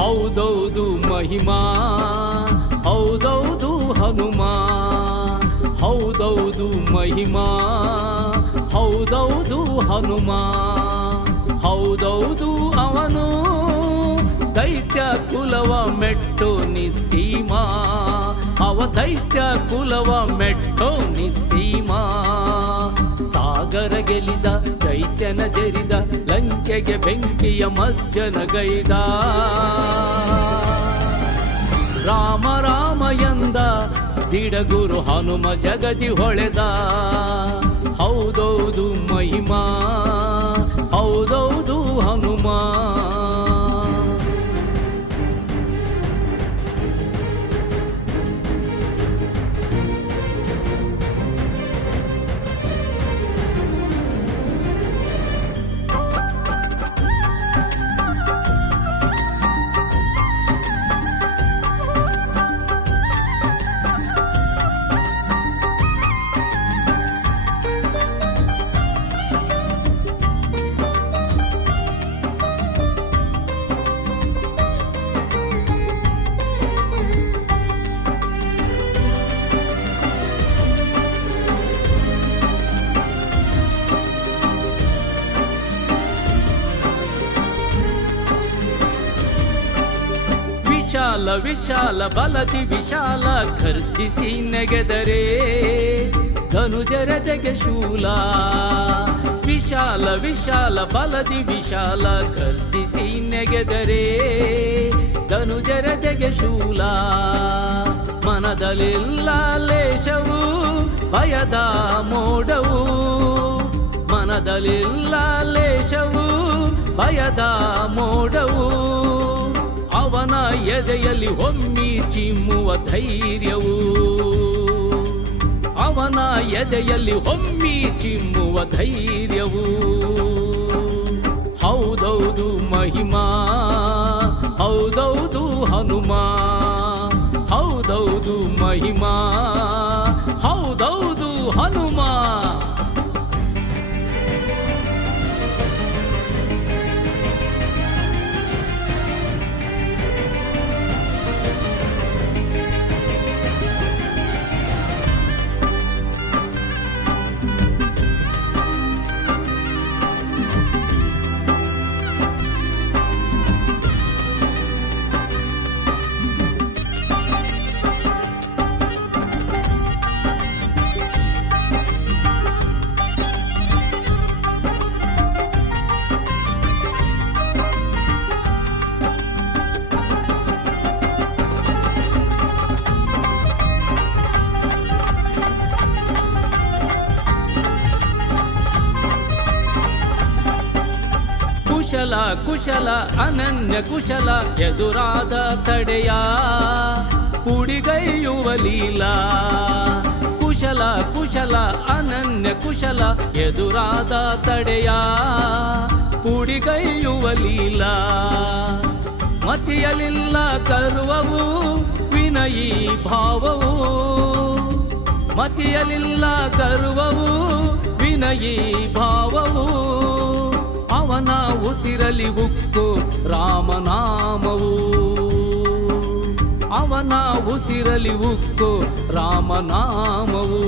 ಹೌದೌದು ಮಹಿಮಾ, ಹೌದೌದು ಹನುಮ, ಹೌದೌದು ಮಹಿಮಾ, ಹೌದೌದು ಹನುಮ, ಹೌದೌದು ಅವನು ದೈತ್ಯ ಕುಲವ ಮೆಟ್ಟೋ ನಿಸ್ಸೀಮ, ಅವ ದೈತ್ಯ ಕುಲವ ಮೆಟ್ಟೋ ನಿಸ್ಸೀಮ. ಸಾಗರ ಗೆಲಿದ ದೈತ್ಯನ ಜರಿದ, ಲಂಕೆಗೆ ಬೆಂಕಿಯ ಮಜ್ಜನ ಗೈದ. ರಾಮ ರಾಮ ಎಂದ ದಿಡಗುರು ಹನುಮ ಜಗದಿ ಹೊಳೆದ. ಹೌದೌದು ಮಹಿಮಾ, ಹೌದೌದು ಹನುಮ. ವಿಶಾಲ ವಿಶಾಲ ಬಲದಿ ವಿಶಾಲ ಖರ್ಜಿಸಿ ನೆಗೆದರೆ ಧನುಜರದೆಗೆ ಶೂಲ. ವಿಶಾಲ ವಿಶಾಲ ಬಲದಿ ವಿಶಾಲ ಖರ್ಜಿಸಿ ನೆಗೆದರೆ ಧನುಜರದೆಗೆ ಶೂಲ. ಮನದಲ್ಲಿಲ್ಲ ಲೇಷವು ಭಯದ ಮೋಡವು, ಮನದಲ್ಲಿಲ್ಲ ಲೇಷವು ಭಯದ ಮೋಡವು. ಅವನ ಎದೆಯಲ್ಲಿ ಹೊಮ್ಮಿ ಚಿಮ್ಮುವ ಧೈರ್ಯವು, ಅವನ ಎದೆಯಲ್ಲಿ ಹೊಮ್ಮಿ ಚಿಮ್ಮುವ ಧೈರ್ಯವು. ಹೌದೌದು ಮಹಿಮಾ, ಹೌದೌದು ಹನುಮ, ಹೌದೌದು ಮಹಿಮಾ, ಹೌದೌದು ಹನುಮ. ಕುಶಲ ಕುಶಲ ಅನನ್ಯ ಕುಶಲ ಎದುರಾದ ತಡೆಯ ಪುಡಿಗೈಯುವ ಲೀಲಾ. ಕುಶಲ ಕುಶಲ ಅನನ್ಯ ಕುಶಲ ಎದುರಾದ ತಡೆಯ ಪುಡಿಗೈಯುವ ಲೀಲಾ. ಮತಿಯಲಿಲ್ಲ ಕರುವವು ವಿನಯೀ ಭಾವವು, ಮತಿಯಲಿಲ್ಲ ಕರುವವು ವಿನಯೀ ಭಾವವು. ಅವನ ಉಸಿರಲಿ ಉಕ್ಕು ರಾಮನಾಮವು, ಅವನ ಉಸಿರಲಿ ಉಕ್ಕು ರಾಮನಾಮವು.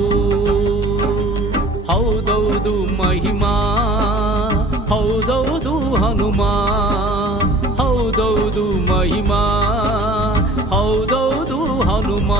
ಹೌದೌದು ಮಹಿಮಾ, ಹೌದೌದು ಹನುಮ, ಹೌದೌದು ಮಹಿಮಾ, ಹೌದೌದು ಹನುಮ.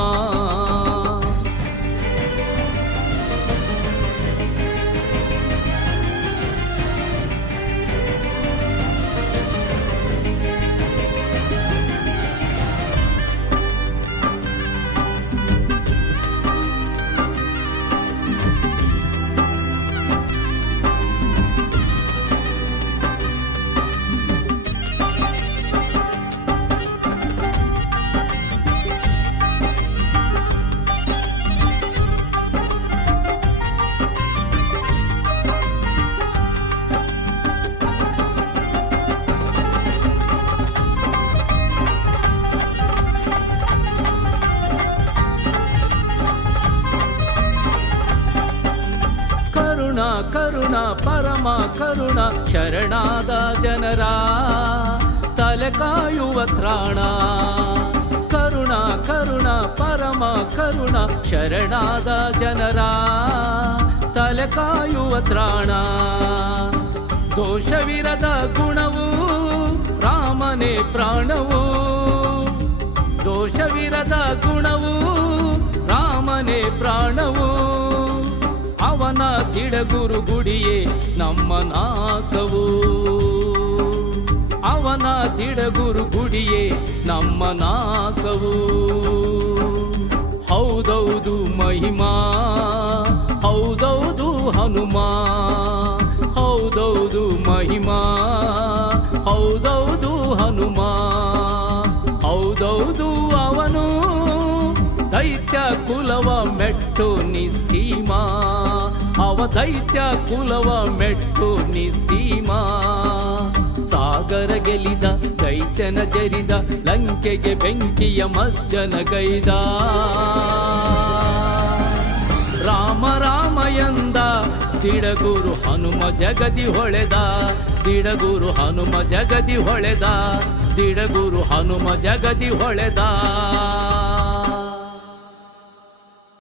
ಕರುಣ ಕರುಣ ಪರಮ ಕರುಣ ಶರಣಾದ ಜನರ ತಲೆ ಕಾಯುವ ತ್ರಾಣ ಕರುಣ ಕರುಣ ಪರಮ ಕರುಣ ಶರಣಾದ ಜನರ ತಲೆ ಕಾಯುವ ತ್ರಾಣ ದೋಷವಿರದ ಗುಣವು ರಾಮನೇ ಪ್ರಾಣವು ದೋಷವಿರದ ಗುಣವು ರಾಮನೇ ಪ್ರಾಣವು ಅವನ ತಿಡಗುರು ಗುಡಿಯೇ ನಮ್ಮ ನಾಕವು ಅವನ ತಿಡಗುರು ಗುಡಿಯೇ ನಮ್ಮ ನಾಕವು ಹೌದೌದು ಮಹಿಮಾ ಹೌದೌದು ಹನುಮ ಹೌದೌದು ಮಹಿಮಾ ಹೌದೌದು ಹನುಮ ಹೌದೌದು ಅವನು ದೈತ್ಯ ಕುಲವ ಮೆಟ್ಟು ನಿಸ್ಸೀಮ ಅವ ದೈತ್ಯ ಕುಲವ ಮೆಟ್ಟು ನಿಸ್ಸೀಮ ಸಾಗರ ಗೆಲಿದ ದೈತ್ಯನ ಜರಿದ ಲಂಕೆಗೆ ಬೆಂಕಿಯ ಮಜ್ಜನ ಗೈದ ರಾಮ ರಾಮ ಎಂದ ದಿಡಗುರು ಹನುಮ ಜಗದಿ ಹೊಳೆದ ದಿಡಗುರು ಹನುಮ ಜಗದಿ ಹೊಳೆದ ದಿಡಗುರು ಹನುಮ ಜಗದಿ ಹೊಳೆದ